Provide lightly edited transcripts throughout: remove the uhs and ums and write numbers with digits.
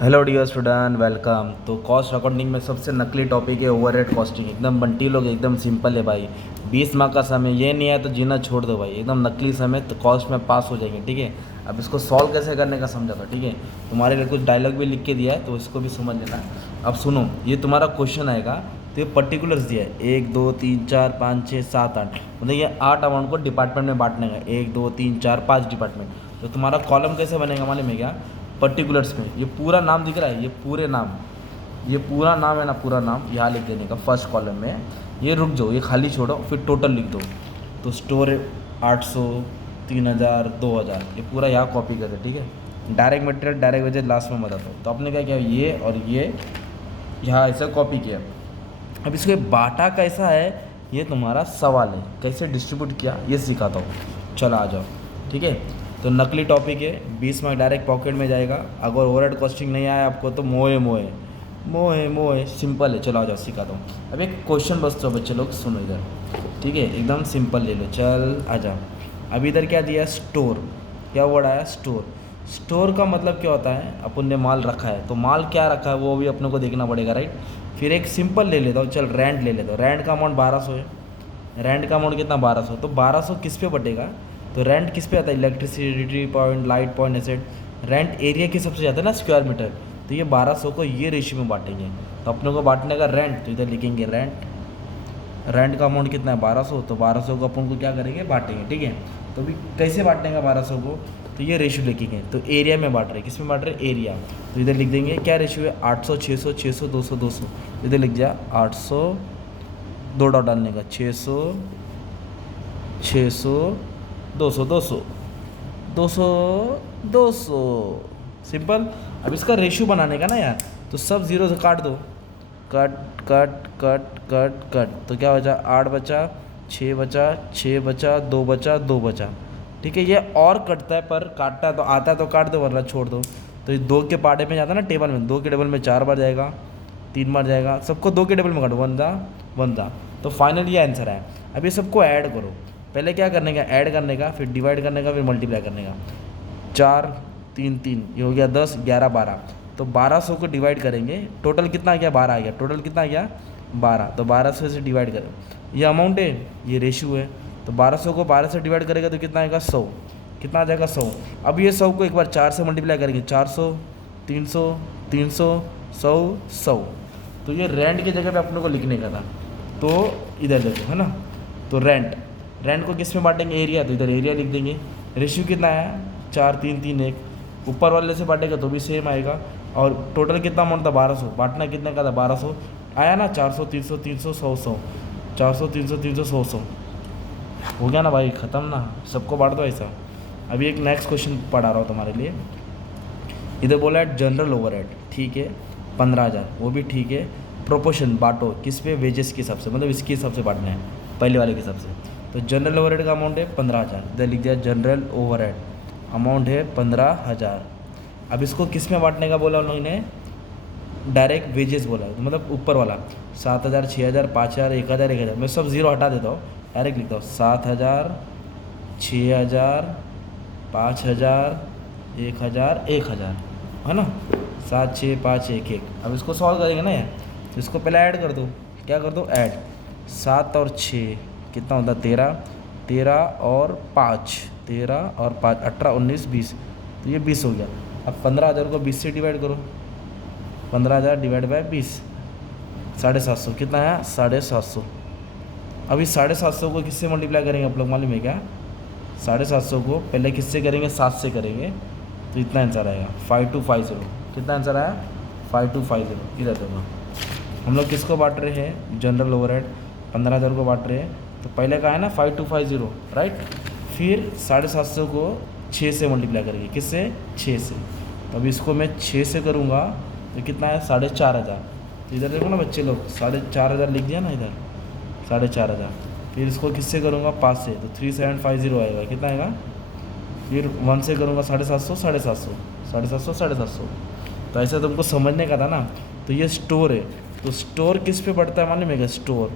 Hello dear student, welcome. तो cost accounting में सबसे नकली टॉपिक है ओवरहेड कॉस्टिंग। एकदम बंटी लोग, एकदम सिंपल है भाई। 20 मार्क का समय, ये नहीं है तो जीना छोड़ दो भाई। एकदम नकली समय, तो कॉस्ट में पास हो जाएंगे, ठीक है। अब इसको सॉल्व कैसे करने का समझा था, ठीक है। तुम्हारे लिए कुछ डायलॉग भी लिख के दिया है, तो इसको भी समझ लेना। अब सुनो, ये तुम्हारा क्वेश्चन आएगा, तो ये पर्टिकुलर्स दिया है 1 2 3 4 5 6 7 8, मतलब ये 8 अमाउंट को डिपार्टमेंट में बांटने का। 1 2 3 4 5 डिपार्टमेंट। तो तुम्हारा कॉलम कैसे बनेगा मालूम है क्या? पर्टिकुलर्स में ये पूरा नाम दिख रहा है, ये पूरे नाम, ये पूरा नाम है ना, पूरा नाम यहाँ लिख देने का फर्स्ट कॉलम में। ये रुक जाओ, ये खाली छोड़ो, फिर टोटल लिख दो। तो स्टोर 800, 3000, 2000, ये पूरा यहाँ कॉपी कर दे, ठीक है। Direct material, direct wages last में मत आता। तो आपने क्या किया, ये और ये यहाँ ऐसा कॉपी किया। अब इसको बांटा कैसा है, ये तुम्हारा सवाल है। कैसे डिस्ट्रीब्यूट किया ये सिखाता हूँ, चलो आ जाओ, ठीक है। तो नकली टॉपिक है, 20 मार्क डायरेक्ट पॉकेट में जाएगा। अगर ओवरहेड कॉस्टिंग नहीं आया आपको तो मोए मोए मोए मोए, सिंपल है। चलो आ जाओ, सिखाता हूँ। अब एक क्वेश्चन बस, तो बच्चे लोग सुनो इधर, ठीक है। एकदम सिंपल ले लो, चल आ जाओ। अब इधर क्या दिया, स्टोर। क्या वर्ड आया, स्टोर। स्टोर का मतलब क्या होता है, अपन ने माल रखा है, तो माल क्या रखा है वो भी अपने को देखना पड़ेगा, राइट। फिर एक सिंपल ले लेता हूँ, चल रेंट ले लेता हूँ। रेंट का अमाउंट 1200 है। रेंट का अमाउंट कितना, 1200। तो 1200 किस पे बटेगा, तो रेंट किस पे आता है, electricity point, light point, asset. Rent area के सबसे ज़्यादा ना, स्क्वायर मीटर। तो ये 1200 को ये रेशियो में बांटेंगे। तो अपने को बांटने का रेंट, तो इधर लिखेंगे रेंट। रेंट का अमाउंट कितना है, 1200। तो 1200 को अपन को क्या करेंगे, बांटेंगे, ठीक है। तो अभी कैसे बांटने का 1200 को, तो ये रेशियो लिखेंगे। तो एरिया में बांट रहे, किस में बांट रहे, एरिया। तो इधर लिख देंगे क्या रेशियो है, 800, 600, 600, 200, 200। इधर लिख दिया 800, 2 डॉट डालने का, 600, 600, 200, 200, 200, 200, सिंपल। अब इसका रेशियो बनाने का ना यार, तो सब जीरो से काट दो। Cut cut cut cut cut, तो क्या बचा, 8 बचा, 6 बचा, 6 बचा, 2 बचा, 2 बचा, ठीक है। ये और कटता है, पर काटता है तो आता है तो काट दो, वरना छोड़ दो। तो ये 2 के पार्टे में जाता है ना टेबल में, 2 के टेबल में 4 बार जाएगा, 3 बार जाएगा। सबको 2 के टेबल में काटो, वन दा वन दा। तो फाइनल ये आंसर है। अब ये सबको ऐड करो। पहले क्या करने का, ऐड करने का, फिर डिवाइड करने का, फिर मल्टीप्लाई करने का। 4 3 3, ये हो गया 10, 11, 12। तो 1200 को डिवाइड करेंगे, टोटल कितना आ गया, 12 आ गया। टोटल कितना आ गया, 12। तो 1200 से डिवाइड करें, ये अमाउंट है, ये रेशियो है। तो 1200 को 12 से डिवाइड करेगा तो कितना आएगा, 100। कितना आ जाएगा, 100। अब ये 100 को एक बार 4 से मल्टीप्लाई करेंगे, 400, 300, 300, 100, 100। तो ये रेंट की जगह पे अपने को लिखने का था। तो इधर देखो, है ना। तो रेंट, रेंट को किस में बांटेंगे, एरिया। तो इधर एरिया लिख देंगे। रेशियो कितना आया, 4 3 3 1। ऊपर वाले से बांटेगा तो भी सेम आएगा। और टोटल कितना अमाउंट था, 1200। बांटना कितने का था, 1200 आया ना। 400, 300, 300, 100, 100, 400, 300, 300, 100, 100 हो गया ना भाई, ख़त्म ना। सबको बांट दो ऐसा। अभी एक नेक्स्ट क्वेश्चन पढ़ा रहा हूँ तुम्हारे लिए। इधर बोला है जनरल ओवरहेड, ठीक है, 15,000, वो भी ठीक है। प्रोपोर्शन बांटो, किस पे, वेजेस के हिसाब से, मतलब इसके हिसाब से बांटना है, पहले वाले के हिसाब से। तो जनरल ओवरहेड का अमाउंट है 15,000। इधर लिख दिया जनरल ओवरहेड अमाउंट है 15,000। अब इसको किस में बांटने का बोला उन्होंने, डायरेक्ट वेजेस बोला, तो मतलब ऊपर वाला 7,000, 6,000, 5,000, 1,000, 1,000। मैं सब जीरो हटा देता हूँ, डायरेक्ट लिखता हूँ 7,000, 6,000, 5,000, 1,000, 1,000, है ना। 7 6 5 1 1। अब इसको सॉल्व करेंगे ना यार, तो इसको पहले ऐड कर दो। क्या कर दो, ऐड। 7 और 6 कितना होता है, 13। 13 और 5, 13 और 5, 18, 19, 20। तो ये 20 हो गया। अब 15,000 को 20 से डिवाइड करो। 15,000 डिवाइड बाय 20, 750। कितना है, 750। अभी 750 को किससे मल्टीप्लाई करेंगे आप लोग मालूम है क्या, 750 को पहले किससे करेंगे, 7 से करेंगे। तो इतना आंसर आएगा 5250। कितना आंसर आया, 5250। इधर देखो, हम लोग किसको बांट रहे हैं, जनरल ओवरहेड 15,000 को बांट रहे हैं। तो पहले का है ना 5250, राइट। फिर 750 को 6 से मल्टीप्लाई करेंगे, किससे, 6 से। तो अभी इसको मैं 6 से करूँगा तो कितना है, 4,500। तो इधर देखो ना बच्चे लोग, 4,500 लिख दिया ना इधर, 4,500। फिर इसको किससे करूँगा, 5 से, तो 3750 आएगा। कितना आएगा, फिर 1 से करूँगा 750, 750, 750, 750। तो ऐसा तुमको समझने का था ना। तो ये स्टोर है, तो स्टोर किस पे बढ़ता है मालूम है क्या, स्टोर।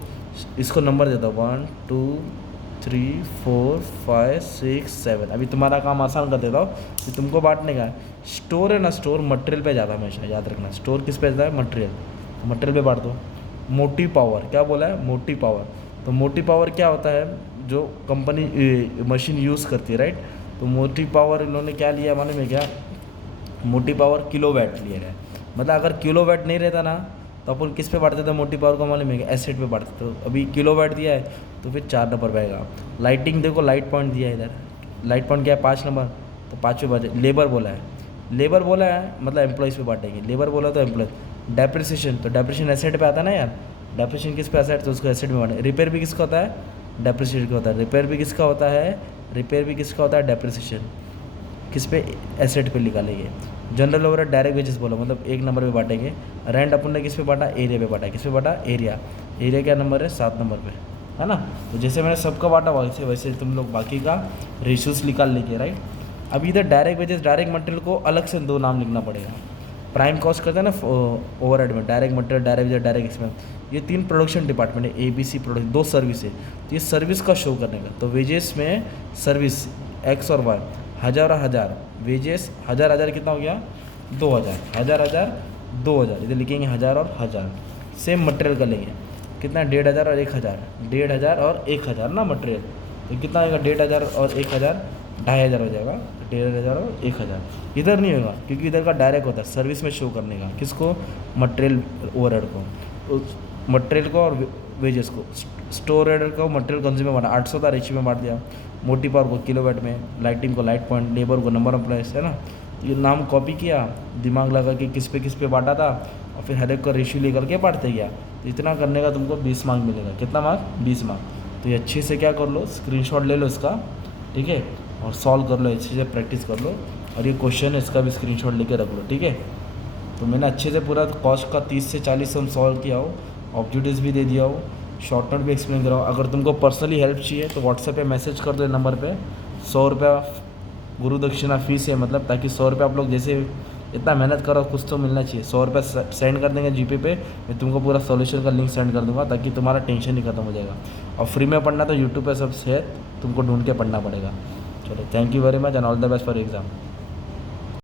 इसको नंबर देता हूँ 1 2 3 4 5 6 7। अभी तुम्हारा काम आसान कर देता हूँ कि तुमको बांटने का है। स्टोर है ना, स्टोर मटेरियल पे ज़्यादा हमेशा याद रखना। स्टोर किस पे जाता है? मटेरियल। तो मटेरियल पे बांट दो। मोटी पावर, क्या बोला है? मोटी पावर। तो मोटी पावर क्या होता है? जो कंपनी मशीन यूज़ करती है, राइट। तो मोटी पावर इन्होंने क्या लिया मालूम है क्या? मोटी पावर किलोवाट लिया है। मतलब अगर किलोवाट नहीं रहता ना तो अपन किस पे बांटते थे मोटी पावर को मालूम है क्या? एसिड पे बांटते। तो अभी किलोवाट दिया है तो फिर 4 नंबर पे आएगा। लाइटिंग देखो, लाइट पॉइंट दिया है इधर। लाइट पॉइंट क्या है? 5 नंबर। तो 5वें बाजे। लेबर बोला है, लेबर बोला है मतलब एम्प्लॉयज़ पे बांटेंगे। लेबर बोला तो एम्प्लॉय। डेप्रिसिएशन, तो डेप्रिसिएशन एसेट पे आता है ना यार। डेप्रिसिएशन किस पे? एसेट, तो उसको एसेट में बांटे। रिपेयर भी किसका होता है? डेप्रिसिएशन का होता है। रिपेयर भी किसका होता है? रिपेयर भी किसका होता है? डेप्रिसिएशन। किस पे? एसेट पे निकालेंगे। जनरल ओवरहेड डायरेक्ट वेजेस बोला मतलब 1 नंबर पे बांटेंगे। रेंट अपन ने किस पे बांटा? एरिया पे बांटा। किस पे बांटा? एरिया। एरिया क्या नंबर है? 7 नंबर पे, है ना। तो जैसे मैंने सबका बांटा वैसे वैसे तुम लोग बाकी का रेशियोज निकाल लेंगे, राइट। अब इधर डायरेक्ट वेजेस, डायरेक्ट मटेरियल को अलग से 2 नाम लिखना पड़ेगा। प्राइम कॉस्ट करते हैं ना ओवरहेड में, direct material, direct wages, direct expense. ये 3 प्रोडक्शन डिपार्टमेंट है, ABC प्रोडक्ट, 2 सर्विस है। तो ये सर्विस का शो करने का। तो वेजेस में सर्विस एक्स और वाई, 1000 और 1000। वेजेस 1000 कितना हो गया? 2000। 1000 2000, इधर लिखेंगे 1000 और 1000। सेम मटेरियल का लेंगे। कितना? 1500 और 1000। 1500 और 1000 ना मटेरियल। तो कितना आएगा? 1500 और 1000, 2500 हो जाएगा। 1500 और 1000। इधर नहीं होगा क्योंकि इधर का डायरेक्ट होता है सर्विस में शो करने का। किसको? मटेरियल ओवरहेड को, मटेरियल को और वेजेस को। स्टोर ओवरहेड को मटेरियल कंज्यूम में बांटा। 800 था, रेशियो में बांट दिया। मोटी पावर को किलोवाट में, लाइटिंग को लाइट पॉइंट, लेबर को नंबर ऑफ एम्प्लॉयज, है ना। ये नाम कॉपी किया, दिमाग लगा कि किस पे बांटा था, और फिर हर एक का रेशियो लेकर के बांटते गया। तो इतना करने का तुमको 20 मार्क मिलेगा। कितना मार्क? 20 मार्क। तो ये अच्छे से क्या कर लो, स्क्रीनशॉट ले लो इसका, ठीक है, और सॉल्व कर लो, अच्छे से प्रैक्टिस कर लो। और ये क्वेश्चन है इसका भी स्क्रीनशॉट लेके रख लो, ठीक है। तो मैंने अच्छे से पूरा कॉस्ट का 30 से 40 सम सॉल्व किया हो, ऑब्जेक्टिव्स भी दे दिया हो, शॉर्ट नोट भी एक्सप्लेन करा हो। अगर तुमको पर्सनली हेल्प चाहिए तो व्हाट्सएप पे मैसेज कर दो नंबर पे। 100 रुपया गुरु दक्षिणा फीस है, मतलब ताकि 100 रुपये आप लोग जैसे इतना मेहनत करो कुछ तो मिलना चाहिए। 100 रुपये सेंड कर देंगे जीपे पे, मैं तुमको पूरा सॉल्यूशन का लिंक सेंड कर दूंगा ताकि तुम्हारा टेंशन ही खत्म हो जाएगा। और फ्री में पढ़ना तो यूट्यूब पे सब है, तुमको ढूंढ के पढ़ना पड़ेगा। चलो, thank you very much and all the best for exam.